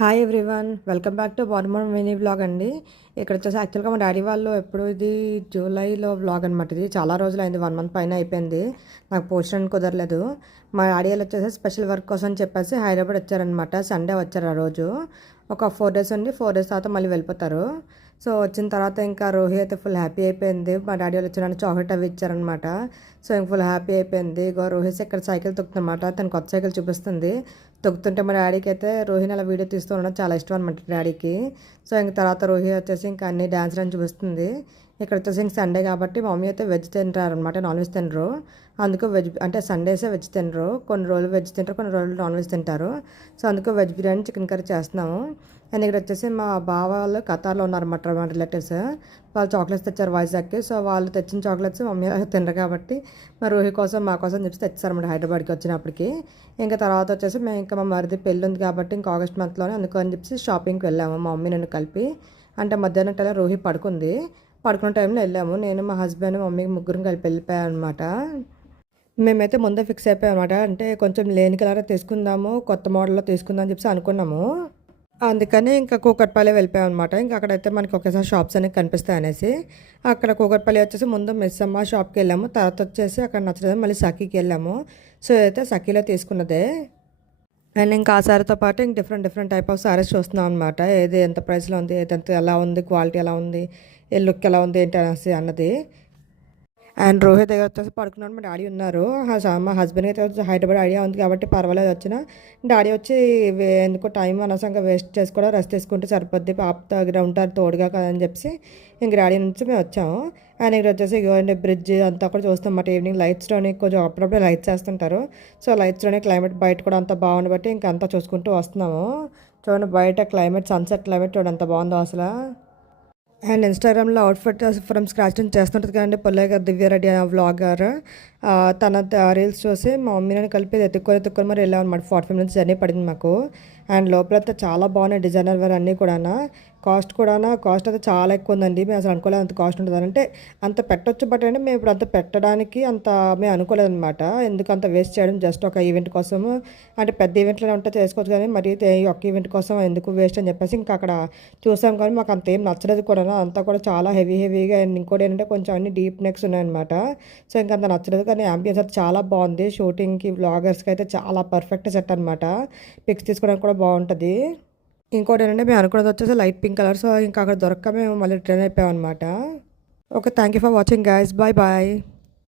Hi everyone, welcome back to Barman mini vlog అండి. ఇక్కడ వచ్చేసి యాక్చువల్గా మా డాడీ వాళ్ళు ఎప్పుడు ఇది జూలైలో వ్లాగ్ అనమాట. ఇది చాలా రోజులు అయింది, 1 మంత్ పైన అయిపోయింది. నాకు పోస్ట్ కుదరలేదు. మా డాడీ వాళ్ళు వచ్చేసి స్పెషల్ వర్క్ కోసం అని చెప్పేసి హైదరాబాద్ వచ్చారనమాట. సండే వచ్చారు. ఆ రోజు ఒక 4 days ఉండి 4 days తర్వాత మళ్ళీ వెళ్ళిపోతారు. సో వచ్చిన తర్వాత ఇంకా రోహి అయితే ఫుల్ హ్యాపీ అయిపోయింది. మా డాడీ వాళ్ళు వచ్చిన చాక్లెట్ అవి ఇచ్చారనమాట. సో ఇంక ఫుల్ హ్యాపీ అయిపోయింది. ఇగో రోహిత్ ఇక్కడ సైకిల్ తొక్కుతుందన్నమాట. తను కొత్త సైకిల్ చూపిస్తుంది. తొక్కుతుంటే మా డాడీకి అయితే రోహిని అలా వీడియో తీస్తూ ఉండడం చాలా ఇష్టం అనమాట డాడీకి. సో ఇంక తర్వాత రోహి వచ్చేసి ఇంకా అన్ని డ్యాన్స్ అని చూపిస్తుంది. ఇక్కడ వచ్చేసి ఇంక సండే కాబట్టి మమ్మీ అయితే వెజ్ తింటారు అనమాట, నాన్ వెజ్ తినరు. అందుకు వెజ్ అంటే సండేసే వెజ్ తినరు. కొన్ని రోజులు వెజ్ తింటారు, కొన్ని రోజులు నాన్ వెజ్ తింటారు. సో అందుకు వెజ్ బిర్యానీ, చికెన్ కర్రీ చేస్తున్నాము. అండ్ ఇక్కడ వచ్చేసి మా బావ వాళ్ళు ఖతార్లో ఉన్నారన్నమాట, మా రిలేటివ్స్. వాళ్ళు చాక్లెట్స్ తెచ్చారు వైజాగ్కి. సో వాళ్ళు తెచ్చిన చాక్లెట్స్ మమ్మీ తినరు కాబట్టి మా రోహి కోసం మా కోసం చెప్పి తెచ్చారన్నమాట హైదరాబాద్కి వచ్చినప్పటికి. ఇంకా తర్వాత వచ్చేసి మేము ఇంకా మా మరిది పెళ్ళి ఉంది కాబట్టి ఇంకా ఆగస్ట్ మంత్లోనే అందుకని చెప్పి షాపింగ్కి వెళ్ళాము మా మమ్మీ నన్ను కలిపి. అంటే మధ్యాహ్నం టైంలో రోహి పడుకున్న టైంలో వెళ్ళాము. నేను మా హస్బెండ్ మమ్మీకి ముగ్గురం కలిపి వెళ్ళిపోయాం అనమాట. మేమైతే ముందే ఫిక్స్ అయిపోయాం అనమాట. అంటే కొంచెం లేని కలర్ తీసుకుందాము, కొత్త మోడల్లో తీసుకుందాం అని చెప్పి అనుకున్నాము. అందుకని ఇంకా కూకట్పల్లి వెళ్ళిపోయాం అనమాట. ఇంకా అక్కడైతే మనకి ఒకేసారి షాప్స్ అనేవి కనిపిస్తాయి అనేసి అక్కడ కూకట్పల్లి వచ్చేసి ముందు మిస్సమ్మ షాప్కి వెళ్ళాము. తర్వాత వచ్చేసి అక్కడ నచ్చలేదు మళ్ళీ సఖీకి వెళ్ళాము. సో అయితే సఖీలో తీసుకున్నదే. అండ్ ఇంకా ఆ సారీతో పాటు ఇంక డిఫరెంట్ టైప్ ఆఫ్ సారీస్ చూస్తున్నాం అనమాట. ఏది ఎంత ప్రైస్లో ఉంది, ఏది ఎంత ఎలా ఉంది, క్వాలిటీ ఎలా ఉంది, ఏ లుక్ ఎలా ఉంది ఏంటి అనేసి అన్నది. అండ్ రోహిత్ దగ్గర వచ్చేసి పడుకున్నాడు. మా డాడీ ఉన్నారు. మా హస్బెండ్ అయితే వచ్చి హైదరాబాద్ ఐడియా ఉంది కాబట్టి పర్వాలేదు వచ్చిన. డాడీ వచ్చి ఎందుకో టైం అనవసరంగా వేస్ట్ చేసుకోవడం, రెస్ట్ తీసుకుంటే సరిపోద్ది, పాప దగ్గర ఉంటారు తోడుగా కదని చెప్పి ఇంక డాడీ నుంచి మేము వచ్చాము. అండ్ ఇక్కడ వచ్చేసి ఇగోండి బ్రిడ్జ్ అంతా కూడా చూస్తాం అన్నమాట. ఈవినింగ్ లైట్స్లోనే కొంచెం అప్పుడప్పుడు లైట్స్ వేస్తుంటారు. సో లైట్స్లోనే క్లైమేట్ బయట కూడా అంత బాగుంది బట్టి ఇంకా అంతా చూసుకుంటూ వస్తున్నాము. చూడండి బయట క్లైమేట్, సన్సెట్ క్లైమేట్ చూడండి ఎంత బాగుందో అసలు. అండ్ ఇన్స్టాగ్రామ్లో అవుట్ఫిట్ ఫ్రమ్ స్క్రాచ్ నుంచి చేస్తుంటుంది కదండి పుల్లయ్య గారు, దివ్య రెడ్డి అనే వ్లాగర్. తన రీల్స్ చూసి మా మమ్మీని కలిపి ఎత్తుక్కొని మరి వెళ్ళాం అనమాట. 45 minutes జర్నీ పడింది మాకు. అండ్ లోపలైతే చాలా బాగున్నాయి డిజైనర్ వేర్ అన్నీ కూడా. కాస్ట్ అయితే చాలా ఎక్కువ ఉందండి. మేము అసలు అనుకోలేదు అంత కాస్ట్ ఉంటుంది అంటే. అంత పెట్టొచ్చు బట్ అంటే మేము ఇప్పుడు అంత పెట్టడానికి అంత మేము అనుకోలేదన్నమాట. ఎందుకు అంత వేస్ట్ చేయడం, జస్ట్ ఒక ఈవెంట్ కోసము. అంటే పెద్ద ఈవెంట్లో ఉంటే చేసుకోవచ్చు కానీ మరి ఒక ఈవెంట్ కోసం ఎందుకు వేస్ట్ అని చెప్పేసి ఇంకా అక్కడ చూసాం. కానీ మాకు అంత ఏం నచ్చలేదు కూడా. అంతా కూడా చాలా హెవీగా. అండ్ ఇంకోటి ఏంటంటే కొంచెం అన్ని డీప్ నెక్స్ ఉన్నాయన్నమాట. సో ఇంకా అంత నచ్చలేదు. కానీ యాంబియన్స్ అయితే చాలా బాగుంది. షూటింగ్కి వ్లాగర్స్కి అయితే చాలా పర్ఫెక్ట్ సెట్ అనమాట. పిక్స్ తీసుకోవడానికి కూడా బాగుంటుంది. ఇంకోటి ఏంటంటే మేము అనుకున్నది వచ్చేసి లైట్ పింక్ కలర్. సో ఇంకా అక్కడ దొరక్క మేము మళ్ళీ రిటర్న్ అయిపోయాం అనమాట. Okay, thank you for watching guys. Bye.